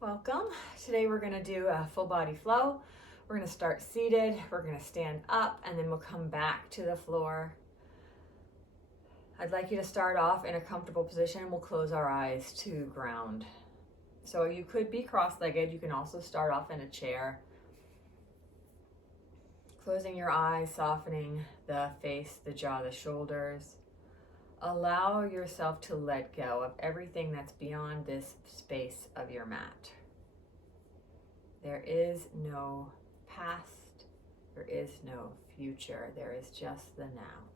Welcome. Today we're going to do a full body flow. We're going to start seated, we're going to stand up, and then we'll come back to the floor. I'd like you to start off in a comfortable position. We'll close our eyes to ground. So you could be cross-legged. You can also start off in a chair. Closing your eyes, softening the face, the jaw, the shoulders. Allow yourself to let go of everything that's beyond this space of your mat. There is no past, there is no future, there is just the now.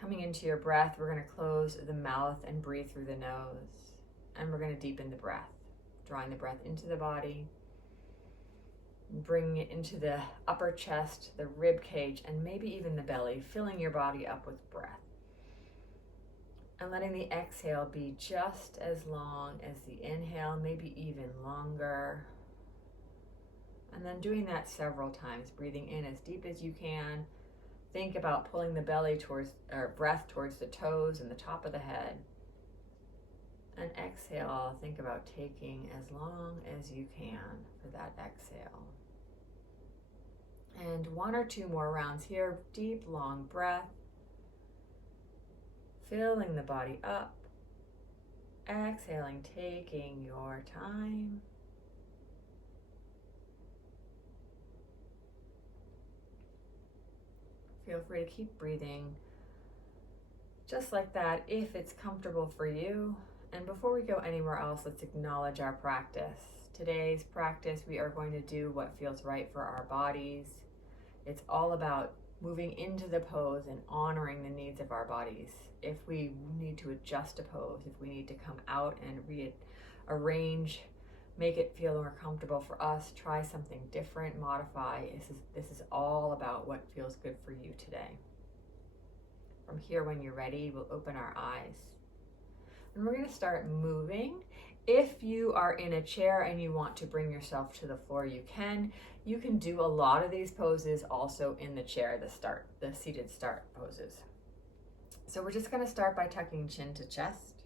Coming into your breath, we're going to close the mouth and breathe through the nose. And we're going to deepen the breath, drawing the breath into the body, bringing it into the upper chest, the rib cage, and maybe even the belly, filling your body up with breath. And letting the exhale be just as long as the inhale, maybe even longer. And then doing that several times, breathing in as deep as you can. Think about pulling the belly towards, or breath towards the toes and the top of the head. And exhale, think about taking as long as you can for that exhale. And one or two more rounds here, deep, long breath. Filling the body up. Exhaling, taking your time. Feel free to keep breathing just like that if it's comfortable for you. And before we go anywhere else, let's acknowledge our practice. Today's practice, we are going to do what feels right for our bodies. It's all about moving into the pose and honoring the needs of our bodies. If we need to adjust a pose, if we need to come out and rearrange, make it feel more comfortable for us, try something different, modify. This is all about what feels good for you today. From here, when you're ready, we'll open our eyes. And we're going to start moving. If you are in a chair and you want to bring yourself to the floor, you can. You can do a lot of these poses also in the chair, the seated start poses. So we're just going to start by tucking chin to chest.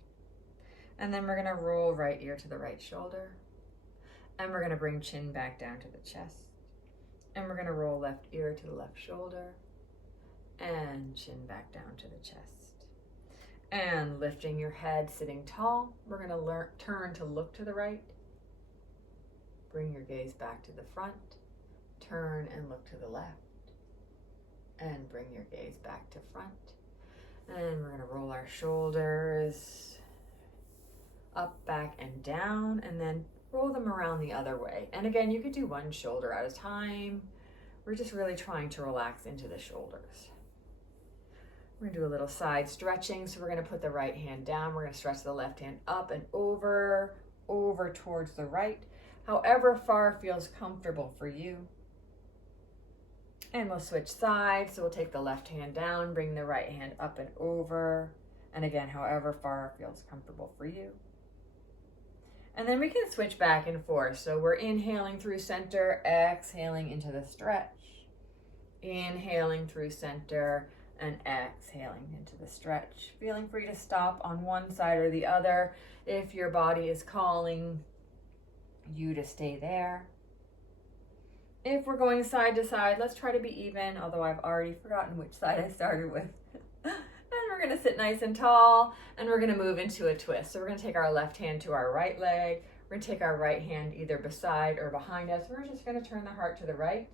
And then we're going to roll right ear to the right shoulder. And we're going to bring chin back down to the chest. And we're going to roll left ear to the left shoulder. And chin back down to the chest. And lifting your head, sitting tall, we're going to turn to look to the right. Bring your gaze back to the front. Turn and look to the left. And bring your gaze back to front. And we're going to roll our shoulders up, back, and down, and then roll them around the other way. And again, you could do one shoulder at a time. We're just really trying to relax into the shoulders. We're going to do a little side stretching. So we're going to put the right hand down. We're going to stretch the left hand up and over towards the right, however far feels comfortable for you. And we'll switch sides. So we'll take the left hand down, bring the right hand up and over. And again, however far feels comfortable for you. And then we can switch back and forth. So we're inhaling through center, exhaling into the stretch. Inhaling through center and exhaling into the stretch. Feeling free to stop on one side or the other if your body is calling you to stay there. If we're going side to side, let's try to be even, although I've already forgotten which side I started with. And we're going to sit nice and tall, and we're going to move into a twist. So we're going to take our left hand to our right leg. We're going to take our right hand either beside or behind us. We're just going to turn the heart to the right,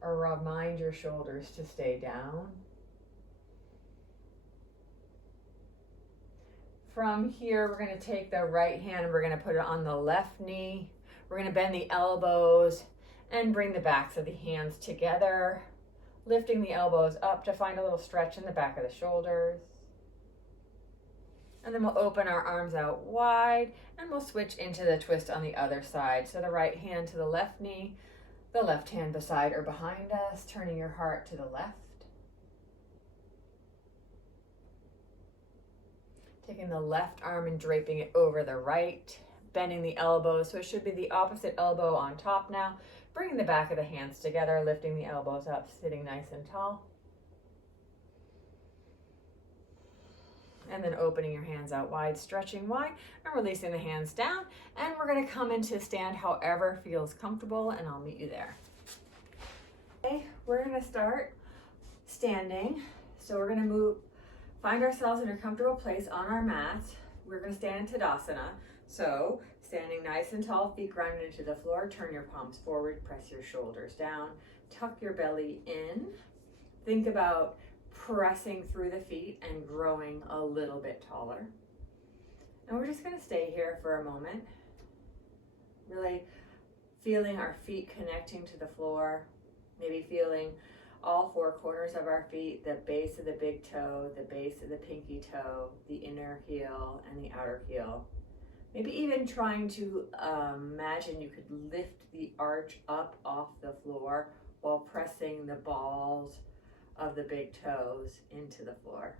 or remind your shoulders to stay down. From here, we're going to take the right hand and we're going to put it on the left knee. We're going to bend the elbows and bring the backs of the hands together, lifting the elbows up to find a little stretch in the back of the shoulders. And then we'll open our arms out wide and we'll switch into the twist on the other side. So the right hand to the left knee, the left hand beside or behind us, turning your heart to the left. Taking the left arm and draping it over the right, bending the elbows. So it should be the opposite elbow on top now. Bringing the back of the hands together, lifting the elbows up, sitting nice and tall. And then opening your hands out wide, stretching wide, and releasing the hands down. And we're gonna come into stand however feels comfortable, and I'll meet you there. Okay, we're gonna start standing. So we're gonna find ourselves in a comfortable place on our mat. We're gonna stand in Tadasana. So standing nice and tall, feet grounded into the floor, turn your palms forward, press your shoulders down, tuck your belly in. Think about pressing through the feet and growing a little bit taller. And we're just gonna stay here for a moment, really feeling our feet connecting to the floor, maybe feeling all four corners of our feet, the base of the big toe, the base of the pinky toe, the inner heel, and the outer heel. Maybe even trying to imagine you could lift the arch up off the floor while pressing the balls of the big toes into the floor.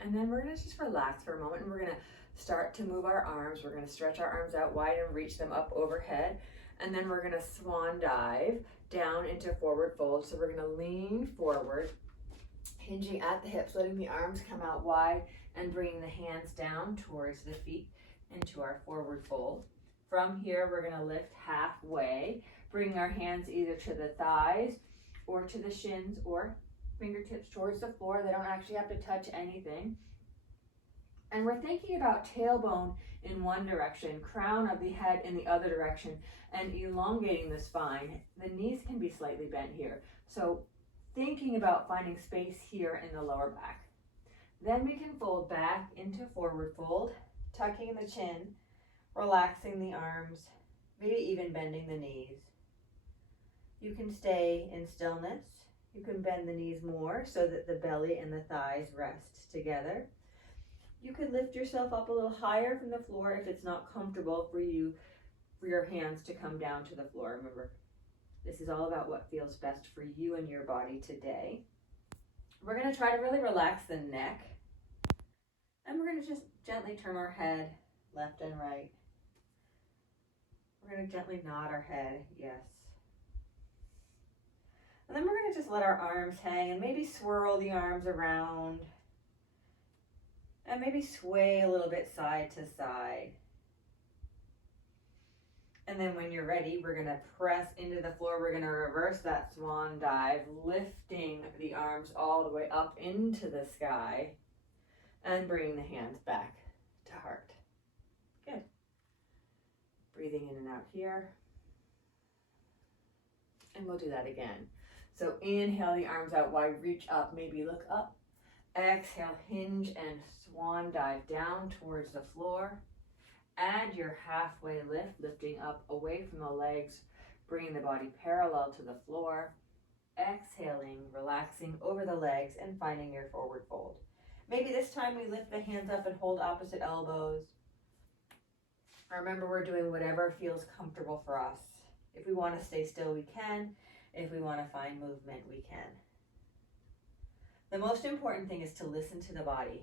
And then we're gonna just relax for a moment, and we're gonna start to move our arms. We're gonna stretch our arms out wide and reach them up overhead. And then we're gonna swan dive down into forward fold. So we're gonna lean forward, hinging at the hips, letting the arms come out wide and bringing the hands down towards the feet into our forward fold. From here, we're gonna lift halfway, bringing our hands either to the thighs or to the shins or fingertips towards the floor. They don't actually have to touch anything. And we're thinking about tailbone in one direction, crown of the head in the other direction, and elongating the spine. The knees can be slightly bent here. So thinking about finding space here in the lower back. Then we can fold back into forward fold, tucking the chin, relaxing the arms, maybe even bending the knees. You can stay in stillness. You can bend the knees more so that the belly and the thighs rest together. You can lift yourself up a little higher from the floor if it's not comfortable for you, for your hands to come down to the floor. Remember, this is all about what feels best for you and your body today. We're gonna try to really relax the neck, and we're gonna just gently turn our head left and right. We're gonna gently nod our head, yes. And then we're gonna just let our arms hang and maybe swirl the arms around and maybe sway a little bit side to side. And then when you're ready, we're gonna press into the floor. We're gonna reverse that swan dive, lifting the arms all the way up into the sky and bringing the hands back to heart. Good. Breathing in and out here. And we'll do that again. So inhale the arms out wide, reach up, maybe look up. Exhale, hinge and swan dive down towards the floor. Add your halfway lift, lifting up away from the legs, bringing the body parallel to the floor. Exhaling, relaxing over the legs and finding your forward fold. Maybe this time we lift the hands up and hold opposite elbows. Remember, we're doing whatever feels comfortable for us. If we want to stay still, we can. If we want to find movement, we can. The most important thing is to listen to the body.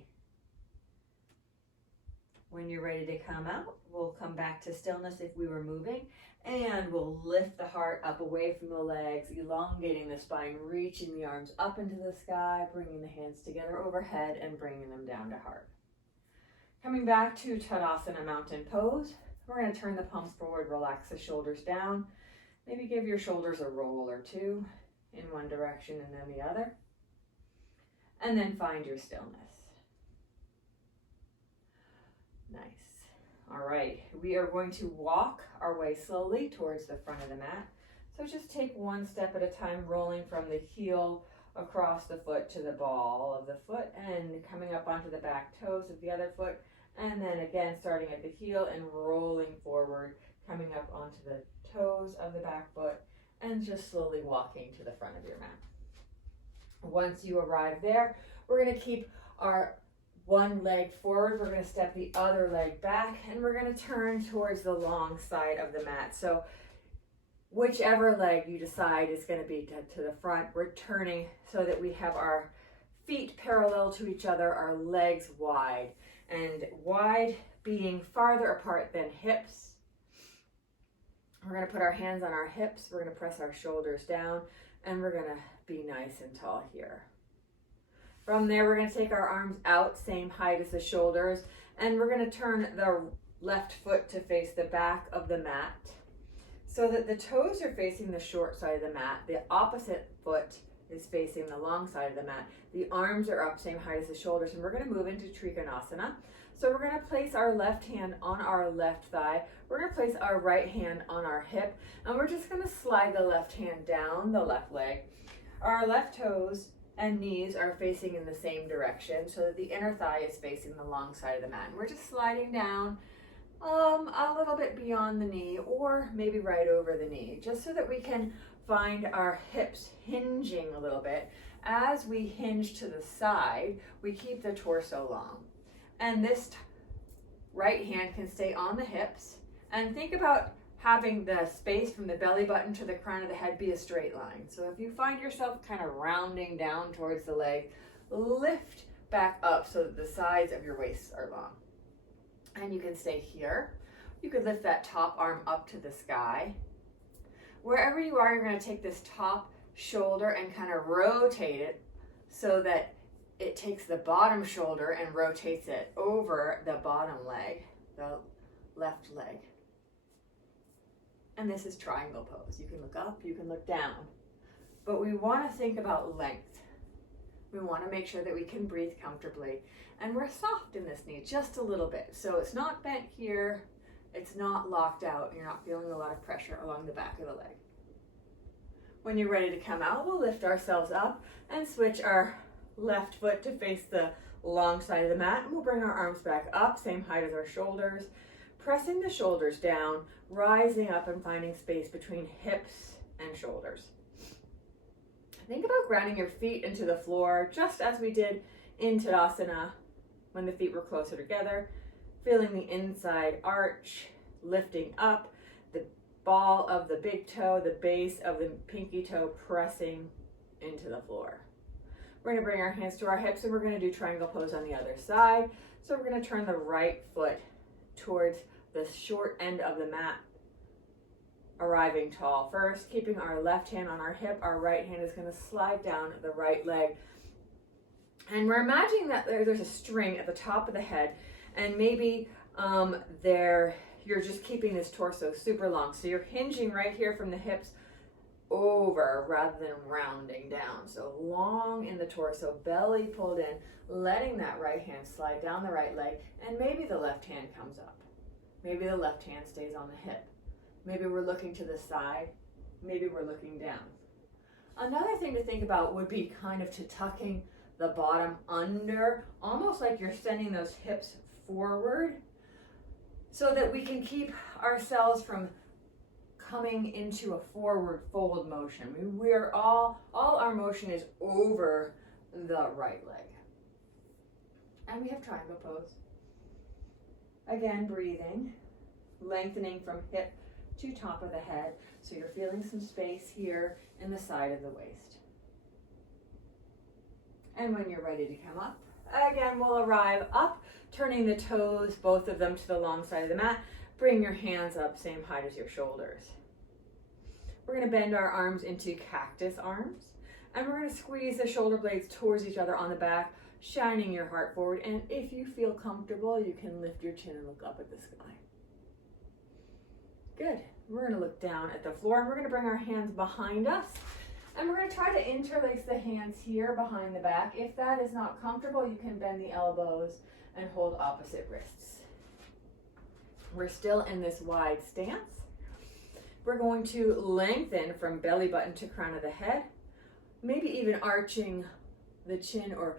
When you're ready to come out, we'll come back to stillness if we were moving, and we'll lift the heart up away from the legs, elongating the spine, reaching the arms up into the sky, bringing the hands together overhead and bringing them down to heart. Coming back to Tadasana mountain pose, we're going to turn the palms forward, relax the shoulders down, maybe give your shoulders a roll or two in one direction and then the other, and then find your stillness. Nice. All right, we are going to walk our way slowly towards the front of the mat. So just take one step at a time, rolling from the heel across the foot to the ball of the foot and coming up onto the back toes of the other foot. And then again, starting at the heel and rolling forward, coming up onto the toes of the back foot and just slowly walking to the front of your mat. Once you arrive there, we're going to keep our one leg forward. We're going to step the other leg back and we're going to turn towards the long side of the mat. So whichever leg you decide is going to be to the front, we're turning so that we have our feet parallel to each other, our legs wide, and wide being farther apart than hips. We're going to put our hands on our hips. We're going to press our shoulders down and we're going to be nice and tall here. From there, we're going to take our arms out, same height as the shoulders, and we're going to turn the left foot to face the back of the mat so that the toes are facing the short side of the mat. The opposite foot is facing the long side of the mat. The arms are up, same height as the shoulders, and we're going to move into Trikonasana. So we're going to place our left hand on our left thigh. We're going to place our right hand on our hip, and we're just going to slide the left hand down the left leg. Our left toes and knees are facing in the same direction so that the inner thigh is facing the long side of the mat. And we're just sliding down a little bit beyond the knee, or maybe right over the knee, just so that we can find our hips hinging a little bit. As we hinge to the side, we keep the torso long. And this right hand can stay on the hips. And think about having the space from the belly button to the crown of the head be a straight line. So if you find yourself kind of rounding down towards the leg, lift back up so that the sides of your waist are long. And you can stay here. You could lift that top arm up to the sky. Wherever you are, you're going to take this top shoulder and kind of rotate it so that it takes the bottom shoulder and rotates it over the bottom leg, the left leg. And this is triangle pose. You can look up, you can look down. But we want to think about length. We want to make sure that we can breathe comfortably. And we're soft in this knee, just a little bit. So it's not bent here, it's not locked out, and you're not feeling a lot of pressure along the back of the leg. When you're ready to come out, we'll lift ourselves up and switch our left foot to face the long side of the mat. And we'll bring our arms back up, same height as our shoulders, pressing the shoulders down, rising up and finding space between hips and shoulders. Think about grounding your feet into the floor, just as we did in Tadasana when the feet were closer together, feeling the inside arch, lifting up, the ball of the big toe, the base of the pinky toe pressing into the floor. We're going to bring our hands to our hips and we're going to do triangle pose on the other side. So we're going to turn the right foot towards the short end of the mat, arriving tall first, keeping our left hand on our hip. Our right hand is going to slide down the right leg. And we're imagining that there's a string at the top of the head, and maybe you're just keeping this torso super long. So you're hinging right here from the hips over rather than rounding down. So long in the torso, belly pulled in, letting that right hand slide down the right leg, and maybe the left hand comes up. Maybe the left hand stays on the hip. Maybe we're looking to the side. Maybe we're looking down. Another thing to think about would be kind of to tucking the bottom under, almost like you're sending those hips forward, so that we can keep ourselves from coming into a forward fold motion. We're all our motion is over the right leg. And we have triangle pose. Again, breathing, lengthening from hip to top of the head. So you're feeling some space here in the side of the waist. And when you're ready to come up, again, we'll arrive up, turning the toes, both of them to the long side of the mat. Bring your hands up, same height as your shoulders. We're going to bend our arms into cactus arms, and we're going to squeeze the shoulder blades towards each other on the back, shining your heart forward. And if you feel comfortable, you can lift your chin and look up at the sky. Good. We're going to look down at the floor, and we're going to bring our hands behind us. And we're going to try to interlace the hands here behind the back. If that is not comfortable, you can bend the elbows and hold opposite wrists. We're still in this wide stance. We're going to lengthen from belly button to crown of the head, maybe even arching the chin or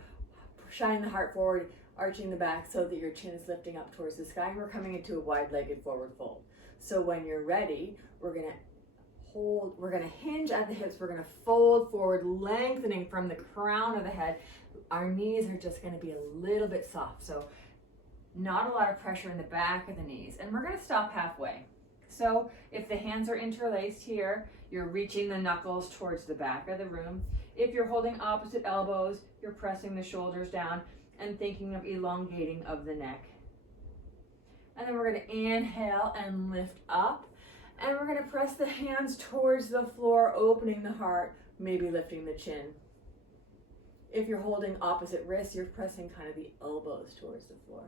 shining the heart forward, arching the back so that your chin is lifting up towards the sky. And we're coming into a wide-legged forward fold. So when you're ready, we're going to hinge at the hips, we're going to fold forward, lengthening from the crown of the head. Our knees are just going to be a little bit soft, so not a lot of pressure in the back of the knees. And we're going to stop halfway. So if the hands are interlaced here, you're reaching the knuckles towards the back of the room. If you're holding opposite elbows, you're pressing the shoulders down and thinking of elongating of the neck. And then we're going to inhale and lift up. And we're going to press the hands towards the floor, opening the heart, maybe lifting the chin. If you're holding opposite wrists, you're pressing kind of the elbows towards the floor.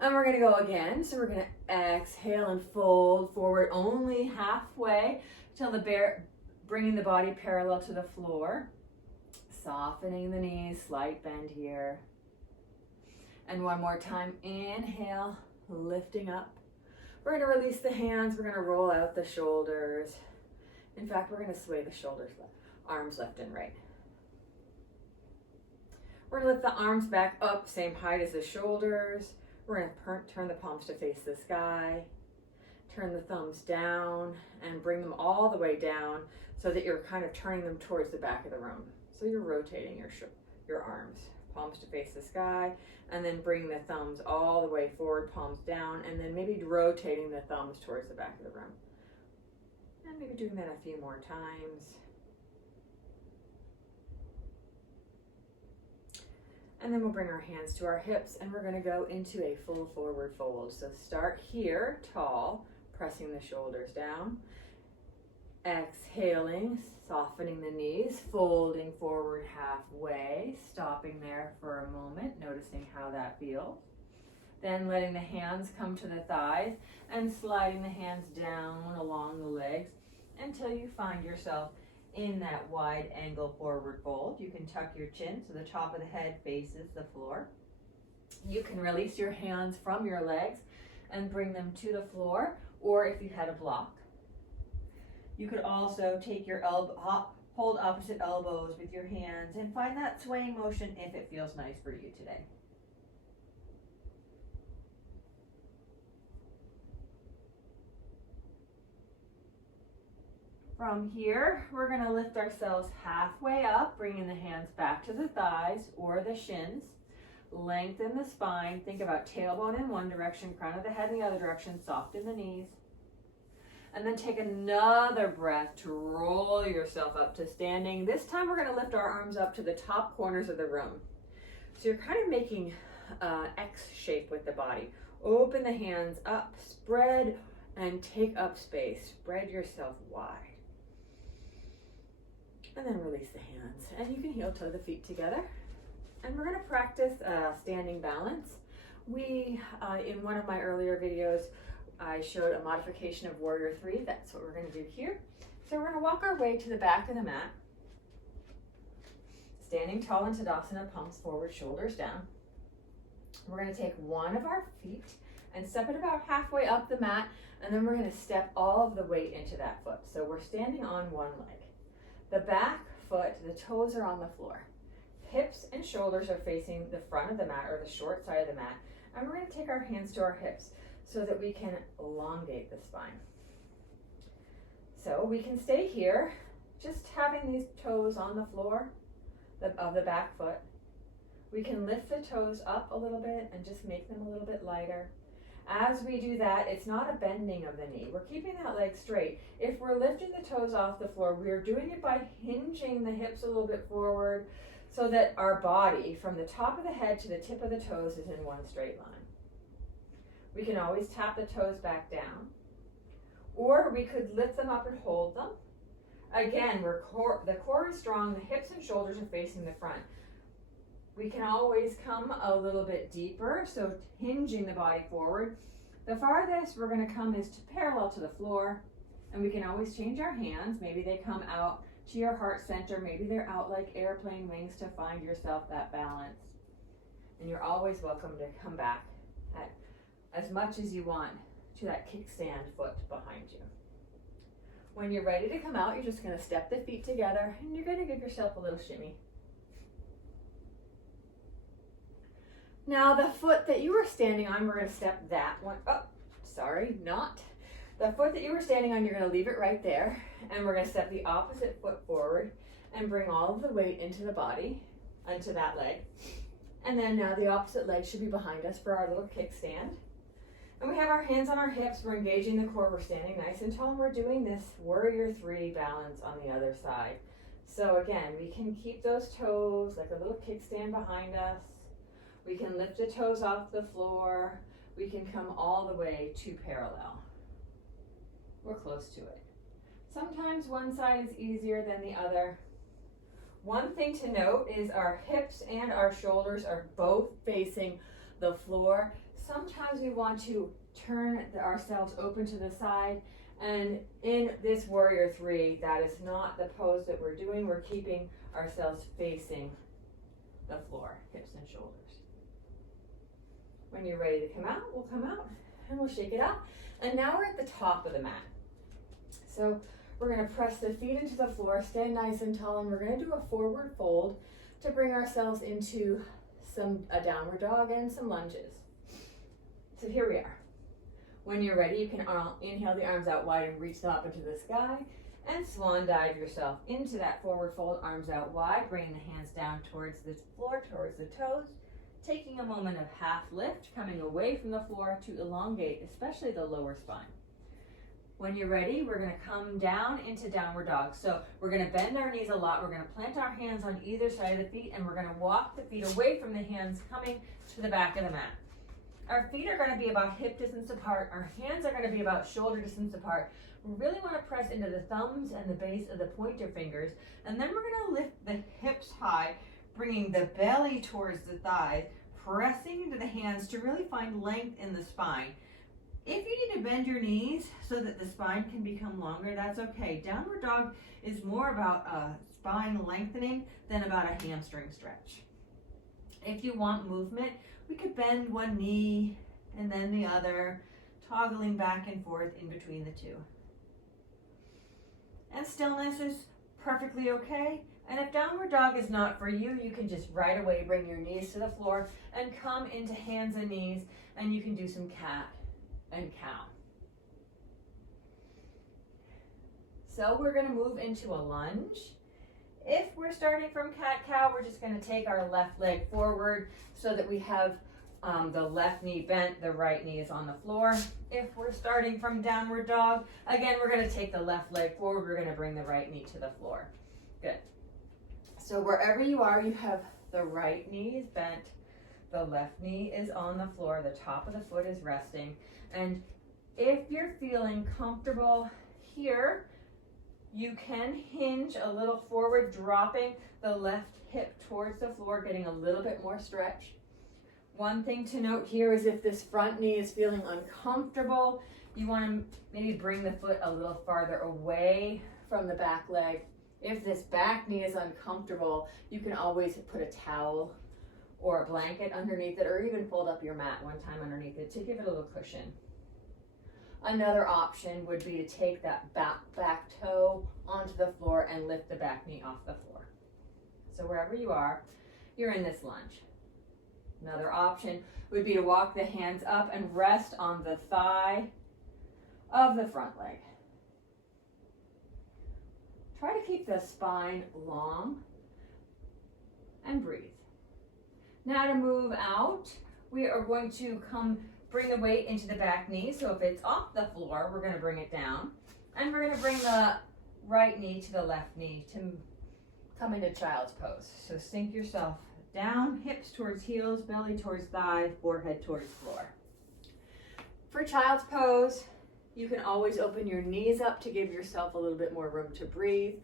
And we're going to go again. So we're going to exhale and fold forward only halfway till bringing the body parallel to the floor. Softening the knees, slight bend here. And one more time, inhale, lifting up. We're going to release the hands. We're going to roll out the shoulders. In fact, we're going to sway the shoulders, arms left and right. We're going to lift the arms back up, same height as the shoulders. We're going to turn the palms to face the sky. Turn the thumbs down and bring them all the way down so that you're kind of turning them towards the back of the room. So you're rotating your arms, palms to face the sky, and then bring the thumbs all the way forward, palms down, and then maybe rotating the thumbs towards the back of the room. And maybe doing that a few more times. And then we'll bring our hands to our hips and we're going to go into a full forward fold. So start here, tall, pressing the shoulders down. Exhaling, softening the knees, folding forward halfway, stopping there for a moment, noticing how that feels. Then letting the hands come to the thighs and sliding the hands down along the legs until you find yourself in that wide angle forward fold. You can tuck your chin so the top of the head faces the floor. You can release your hands from your legs and bring them to the floor, or if you had a block. You could also take your hold opposite elbows with your hands and find that swaying motion if it feels nice for you today. From here, we're going to lift ourselves halfway up, bringing the hands back to the thighs or the shins. Lengthen the spine. Think about tailbone in one direction, crown of the head in the other direction. Soften the knees. And then take another breath to roll yourself up to standing. This time we're going to lift our arms up to the top corners of the room. So you're kind of making X shape with the body. Open the hands up, spread, and take up space. Spread yourself wide. And then release the hands. And you can heel toe the feet together. And we're going to practice standing balance. In one of my earlier videos, I showed a modification of Warrior 3. That's what we're going to do here. So we're going to walk our way to the back of the mat. Standing tall in Tadasana, palms forward, shoulders down. We're going to take one of our feet and step it about halfway up the mat, and then we're going to step all of the weight into that foot. So we're standing on one leg. The back foot, the toes are on the floor. Hips and shoulders are facing the front of the mat or the short side of the mat. And we're going to take our hands to our hips so that we can elongate the spine. So we can stay here, just having these toes on the floor of the back foot. We can lift the toes up a little bit and just make them a little bit lighter. As we do that, it's not a bending of the knee. We're keeping that leg straight. If we're lifting the toes off the floor, we're doing it by hinging the hips a little bit forward so that our body, from the top of the head to the tip of the toes, is in one straight line. We can always tap the toes back down, or we could lift them up and hold them. Again, the core is strong, the hips and shoulders are facing the front. We can always come a little bit deeper, so hinging the body forward. The farthest we're going to come is parallel to the floor, and we can always change our hands. Maybe they come out to your heart center, maybe they're out like airplane wings to find yourself that balance. And you're always welcome to come back at as much as you want to that kickstand foot behind you. When you're ready to come out, you're just going to step the feet together and you're going to give yourself a little shimmy. Now the foot that you were standing on, we're going to step that one. Oh, sorry, not. The foot that you were standing on, you're going to leave it right there. And we're going to step the opposite foot forward and bring all of the weight into the body, onto that leg. And then now the opposite leg should be behind us for our little kickstand. And we have our hands on our hips. We're engaging the core. We're standing nice and tall. And we're doing this Warrior 3 balance on the other side. So again, we can keep those toes like a little kickstand behind us. We can lift the toes off the floor. We can come all the way to parallel. We're close to it. Sometimes one side is easier than the other. One thing to note is our hips and our shoulders are both facing the floor. Sometimes we want to turn ourselves open to the side, and in this warrior three, that is not the pose that we're doing. We're keeping ourselves facing the floor, hips and shoulders. When you're ready to come out, we'll come out and we'll shake it out. And now we're at the top of the mat. So we're going to press the feet into the floor, stand nice and tall, and we're going to do a forward fold to bring ourselves into a downward dog and some lunges. So here we are. When you're ready, you can inhale the arms out wide and reach them up into the sky, and swan dive yourself into that forward fold, arms out wide, bringing the hands down towards the floor, towards the toes, taking a moment of half lift, coming away from the floor to elongate, especially the lower spine. When you're ready, we're going to come down into downward dog. So we're going to bend our knees a lot. We're going to plant our hands on either side of the feet, and we're going to walk the feet away from the hands, coming to the back of the mat. Our feet are going to be about hip distance apart. Our hands are going to be about shoulder distance apart. We really want to press into the thumbs and the base of the pointer fingers, and then we're going to lift the hips high, bringing the belly towards the thighs, pressing into the hands to really find length in the spine. If you need to bend your knees so that the spine can become longer, that's okay. Downward dog is more about spine lengthening than about a hamstring stretch. If you want movement, we could bend one knee and then the other, toggling back and forth in between the two. And stillness is perfectly okay. And if downward dog is not for you, you can just right away bring your knees to the floor and come into hands and knees, and you can do some cat and cow. So we're going to move into a lunge. If we're starting from cat-cow, we're just going to take our left leg forward so that we have the left knee bent, the right knee is on the floor. If we're starting from downward dog, again, we're going to take the left leg forward. We're going to bring the right knee to the floor. Good. So wherever you are, you have the right knee is bent, the left knee is on the floor, the top of the foot is resting. And if you're feeling comfortable here, you can hinge a little forward, dropping the left hip towards the floor, getting a little bit more stretch. One thing to note here is if this front knee is feeling uncomfortable, you want to maybe bring the foot a little farther away from the back leg. If this back knee is uncomfortable, you can always put a towel or a blanket underneath it, or even fold up your mat one time underneath it to give it a little cushion. Another option would be to take that back toe onto the floor and lift the back knee off the floor. So wherever you are, you're in this lunge. Another option would be to walk the hands up and rest on the thigh of the front leg. Try to keep the spine long and breathe. Now to move out, we are going to bring the weight into the back knee. So if it's off the floor, we're going to bring it down. And we're going to bring the right knee to the left knee to come into child's pose. So sink yourself down, hips towards heels, belly towards thigh, forehead towards floor. For child's pose, you can always open your knees up to give yourself a little bit more room to breathe.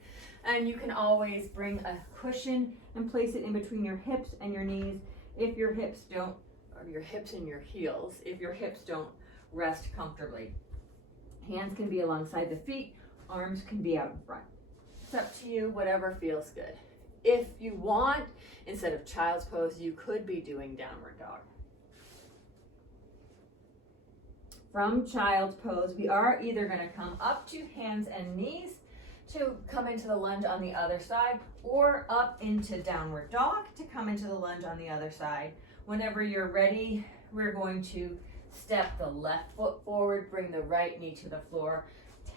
And you can always bring a cushion and place it in between your hips and your knees if your hips don't, or your hips and your heels, if your hips don't rest comfortably. Hands can be alongside the feet, arms can be out in front. It's up to you, whatever feels good. If you want, instead of child's pose, you could be doing downward dog. From child's pose, we are either going to come up to hands and knees to come into the lunge on the other side, or up into downward dog to come into the lunge on the other side. Whenever you're ready, we're going to step the left foot forward, bring the right knee to the floor,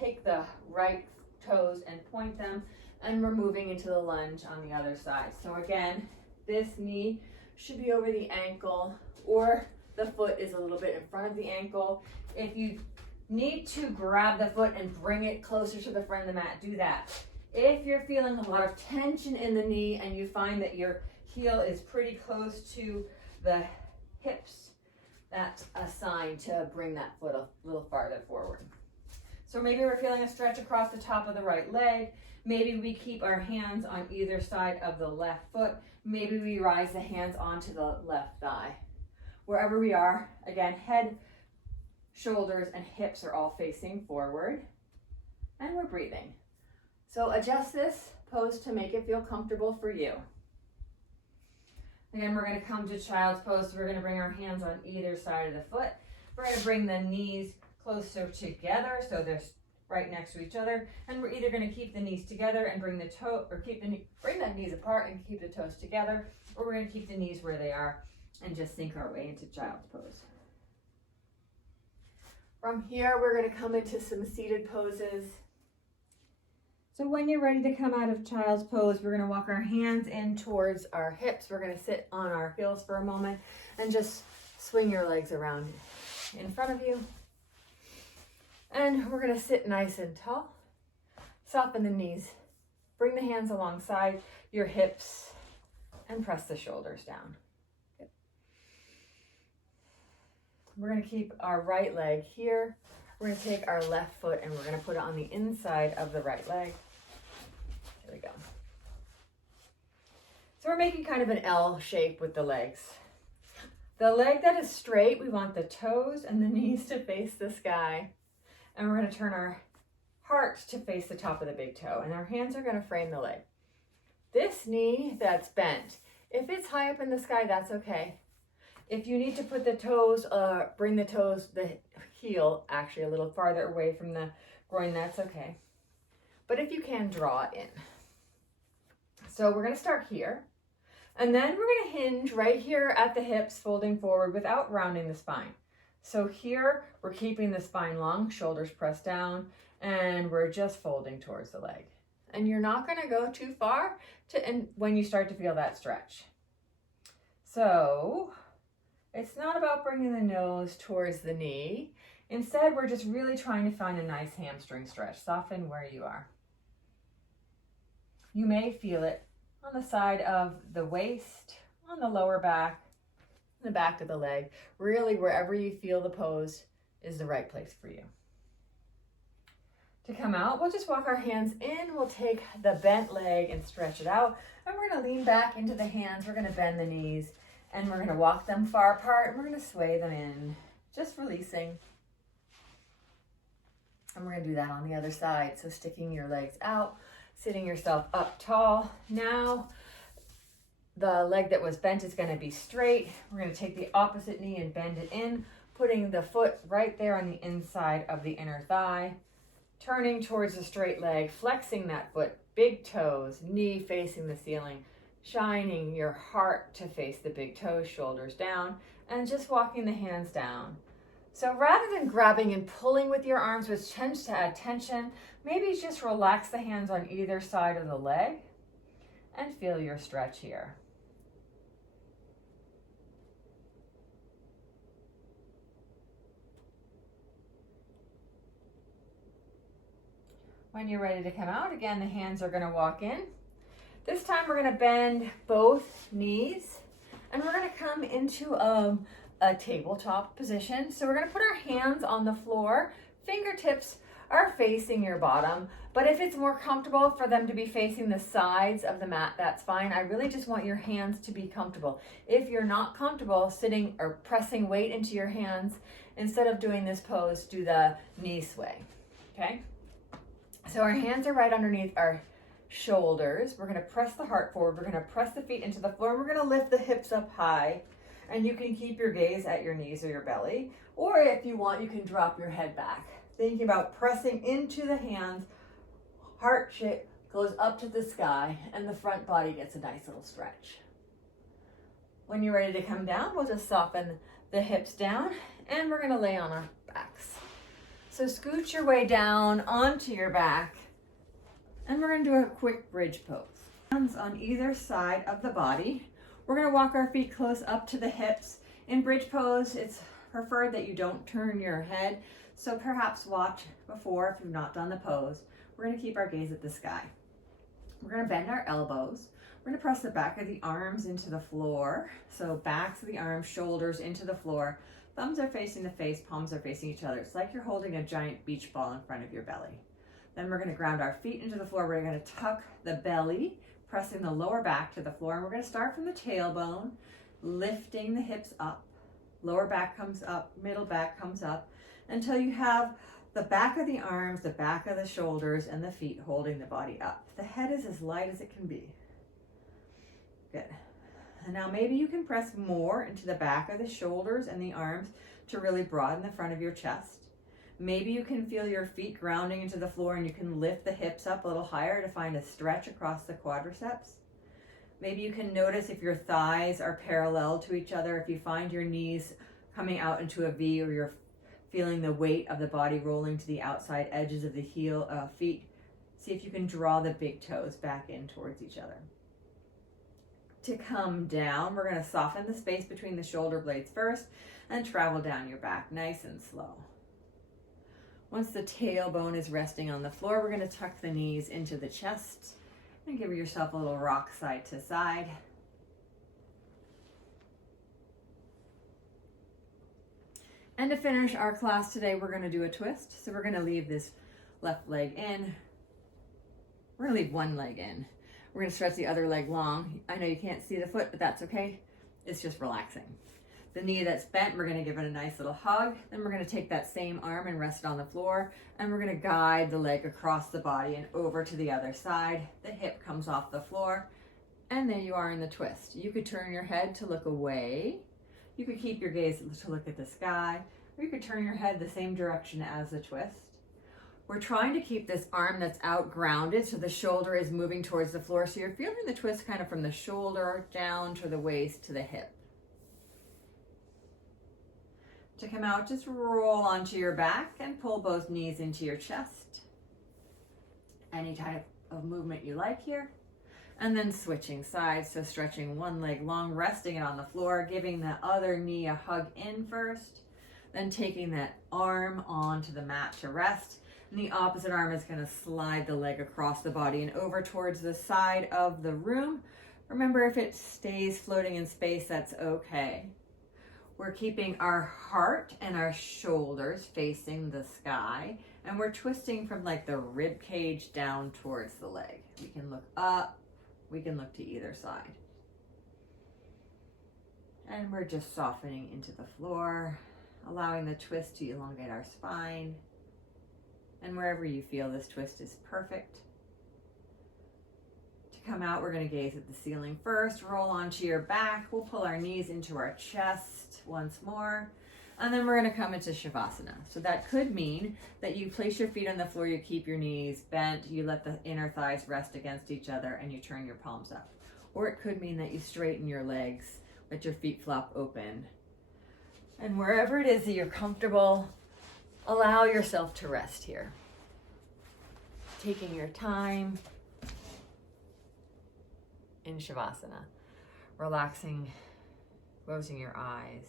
take the right toes and point them, and we're moving into the lunge on the other side. So again, this knee should be over the ankle, or the foot is a little bit in front of the ankle. If you need to grab the foot and bring it closer to the front of the mat, do that. If you're feeling a lot of tension in the knee and you find that your heel is pretty close to the hips, that's a sign to bring that foot a little farther forward. So maybe we're feeling a stretch across the top of the right leg. Maybe we keep our hands on either side of the left foot. Maybe we rise the hands onto the left thigh. Wherever we are, again, head, shoulders, and hips are all facing forward. And we're breathing. So adjust this pose to make it feel comfortable for you. Again, we're going to come to child's pose. So we're going to bring our hands on either side of the foot. We're going to bring the knees closer together so they're right next to each other. And we're either going to keep the knees together and bring the toe, or bring the knees apart and keep the toes together, or we're going to keep the knees where they are and just sink our way into child's pose. From here, we're going to come into some seated poses. So when you're ready to come out of child's pose, we're going to walk our hands in towards our hips. We're going to sit on our heels for a moment and just swing your legs around in front of you. And we're going to sit nice and tall. Soften the knees. Bring the hands alongside your hips and press the shoulders down. Good. We're going to keep our right leg here. We're going to take our left foot and we're going to put it on the inside of the right leg. There we go. So we're making kind of an L shape with the legs. The leg that is straight, we want the toes and the knees to face the sky. And we're going to turn our heart to face the top of the big toe. And our hands are going to frame the leg. This knee that's bent, if it's high up in the sky, that's okay. If you need to put the toes, bring the toes, the heel actually a little farther away from the groin, that's okay. But if you can, draw it in. So we're going to start here. And then we're going to hinge right here at the hips, folding forward without rounding the spine. So here we're keeping the spine long, shoulders pressed down, and we're just folding towards the leg. And you're not going to go too far when you start to feel that stretch. So it's not about bringing the nose towards the knee. Instead, we're just really trying to find a nice hamstring stretch. Soften where you are. You may feel it on the side of the waist, on the lower back, the back of the leg. Really, wherever you feel the pose is the right place for you. To come out, we'll just walk our hands in. We'll take the bent leg and stretch it out. And we're going to lean back into the hands. We're going to bend the knees. And we're going to walk them far apart. And we're going to sway them in, just releasing. And we're going to do that on the other side. So sticking your legs out, sitting yourself up tall. Now, the leg that was bent is going to be straight. We're going to take the opposite knee and bend it in, putting the foot right there on the inside of the inner thigh, turning towards the straight leg, flexing that foot, big toes, knee facing the ceiling, shining your heart to face the big toes, shoulders down, and just walking the hands down. So rather than grabbing and pulling with your arms, which tends to add tension, maybe just relax the hands on either side of the leg and feel your stretch here. When you're ready to come out, again, the hands are going to walk in. This time we're going to bend both knees and we're going to come into a tabletop position. So we're going to put our hands on the floor. Fingertips are facing your bottom, but if it's more comfortable for them to be facing the sides of the mat, that's fine. I really just want your hands to be comfortable. If you're not comfortable sitting or pressing weight into your hands, instead of doing this pose, do the knee sway, okay? So our hands are right underneath our shoulders. We're going to press the heart forward. We're going to press the feet into the floor. And we're going to lift the hips up high. And you can keep your gaze at your knees or your belly. Or if you want, you can drop your head back. Thinking about pressing into the hands. Heart shape goes up to the sky. And the front body gets a nice little stretch. When you're ready to come down, we'll just soften the hips down. And we're going to lay on our backs. So scoot your way down onto your back. And we're going to do a quick bridge pose. Hands on either side of the body. We're going to walk our feet close up to the hips. In bridge pose, it's preferred that you don't turn your head. So perhaps watch before if you've not done the pose. We're going to keep our gaze at the sky. We're going to bend our elbows. We're going to press the back of the arms into the floor. So backs of the arms, shoulders into the floor. Thumbs are facing the face, palms are facing each other. It's like you're holding a giant beach ball in front of your belly. Then we're going to ground our feet into the floor. We're going to tuck the belly, pressing the lower back to the floor. And we're going to start from the tailbone, lifting the hips up. Lower back comes up, middle back comes up, until you have the back of the arms, the back of the shoulders, and the feet holding the body up. The head is as light as it can be. Good. And now maybe you can press more into the back of the shoulders and the arms to really broaden the front of your chest. Maybe you can feel your feet grounding into the floor and you can lift the hips up a little higher to find a stretch across the quadriceps. Maybe you can notice if your thighs are parallel to each other, if you find your knees coming out into a V, or you're feeling the weight of the body rolling to the outside edges of the feet. See if you can draw the big toes back in towards each other. To come down, we're going to soften the space between the shoulder blades first and travel down your back nice and slow. Once the tailbone is resting on the floor, we're going to tuck the knees into the chest and give yourself a little rock side to side. And to finish our class today, we're going to do a twist. So we're going to leave this left leg in. We're going to leave one leg in. We're going to stretch the other leg long. I know you can't see the foot, but that's okay. It's just relaxing. The knee that's bent, we're going to give it a nice little hug. Then we're going to take that same arm and rest it on the floor. And we're going to guide the leg across the body and over to the other side. The hip comes off the floor. And there you are in the twist. You could turn your head to look away. You could keep your gaze to look at the sky. Or you could turn your head the same direction as the twist. We're trying to keep this arm that's out grounded so the shoulder is moving towards the floor. So you're feeling the twist kind of from the shoulder down to the waist to the hip. To come out, just roll onto your back and pull both knees into your chest. Any type of movement you like here. And then switching sides, so stretching one leg long, resting it on the floor, giving the other knee a hug in first, then taking that arm onto the mat to rest. And the opposite arm is going to slide the leg across the body and over towards the side of the room. Remember, if it stays floating in space, that's okay. We're keeping our heart and our shoulders facing the sky, and we're twisting from like the rib cage down towards the leg. We can look up, we can look to either side. And we're just softening into the floor, allowing the twist to elongate our spine. And wherever you feel this twist is perfect. To come out, we're going to gaze at the ceiling first, roll onto your back. We'll pull our knees into our chest once more. And then we're going to come into Shavasana. So that could mean that you place your feet on the floor, you keep your knees bent, you let the inner thighs rest against each other, and you turn your palms up. Or it could mean that you straighten your legs, let your feet flop open. And wherever it is that you're comfortable, allow yourself to rest here. Taking your time in Shavasana. Relaxing, closing your eyes.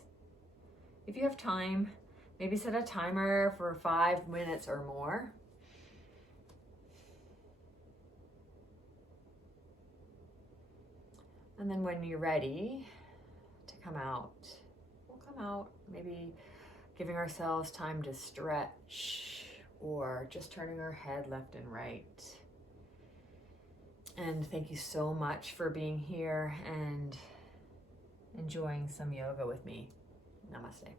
If you have time, maybe set a timer for 5 minutes or more. And then when you're ready to come out, we'll come out, maybe giving ourselves time to stretch or just turning our head left and right. And thank you so much for being here and enjoying some yoga with me. Namaste.